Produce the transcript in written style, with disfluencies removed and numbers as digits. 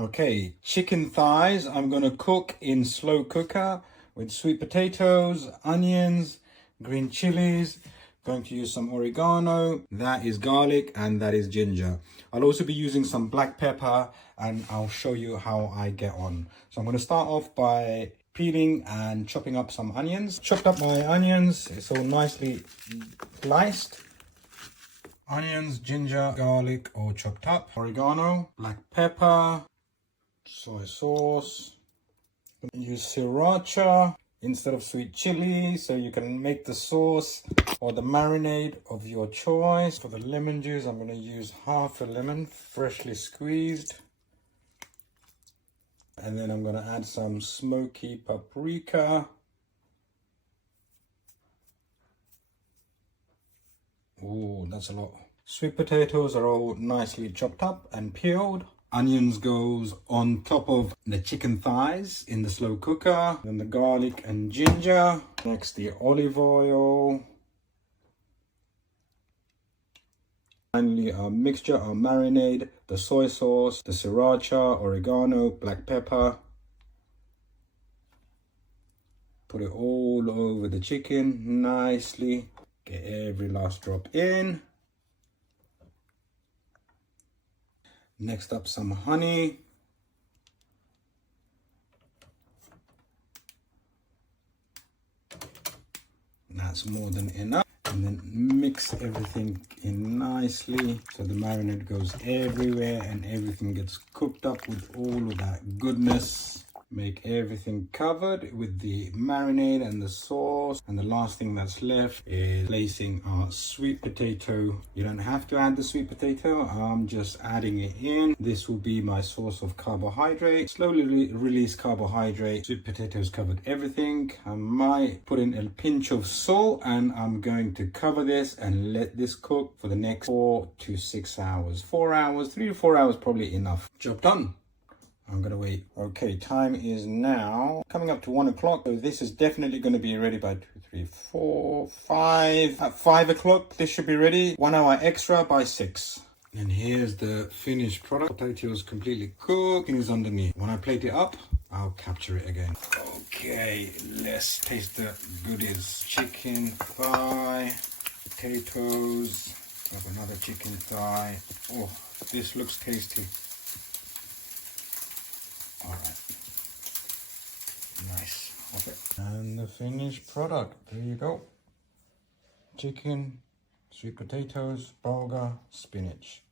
Okay, chicken thighs I'm gonna cook in slow cooker with sweet potatoes, onions, green chilies. Going to use some oregano, that is garlic, and that is ginger. I'll also be using some black pepper, and I'll show you how I get on. So I'm gonna start off by peeling and chopping up some onions. Chopped up my onions, it's all nicely sliced. Onions, ginger, garlic all chopped up, oregano, black pepper, soy sauce. Use sriracha instead of sweet chili, so you can make the sauce or the marinade of your choice. For the lemon juice, I'm going to use half a lemon, freshly squeezed. And then I'm going to add some smoky paprika. Oh, that's a lot. Sweet potatoes are all nicely chopped up and peeled. Onions goes on top of the chicken thighs in the slow cooker. Then the garlic and ginger. Next, the olive oil. Finally, our mixture, our marinade, the soy sauce, the sriracha, oregano, black pepper. Put it all over the chicken nicely. Get every last drop in. Next up, some honey. That's more than enough. And then mix everything in nicely so the marinade goes everywhere and everything gets cooked up with all of that goodness. Make everything covered with the marinade and the sauce. And the last thing that's left is placing our sweet potato. You don't have to add the sweet potato. I'm just adding it in. This will be my source of carbohydrate. Slowly release carbohydrate. Sweet potatoes covered everything. I might put in a pinch of salt, and I'm going to cover this and let this cook for the next 4 to 6 hours. 4 hours, 3 to 4 hours, probably enough. Job done. I'm gonna wait. Okay, time is now coming up to 1 o'clock. So this is definitely gonna be ready by 2, 3, 4, 5. At 5 o'clock, this should be ready. 1 hour extra by 6. And here's the finished product. Potato is completely cooked and is underneath. When I plate it up, I'll capture it again. Okay, let's taste the goodies. Chicken thigh, potatoes. Got another chicken thigh. Oh, this looks tasty. All right, nice. Okay. And the finished product, there you go. Chicken, sweet potatoes, bulgur, spinach.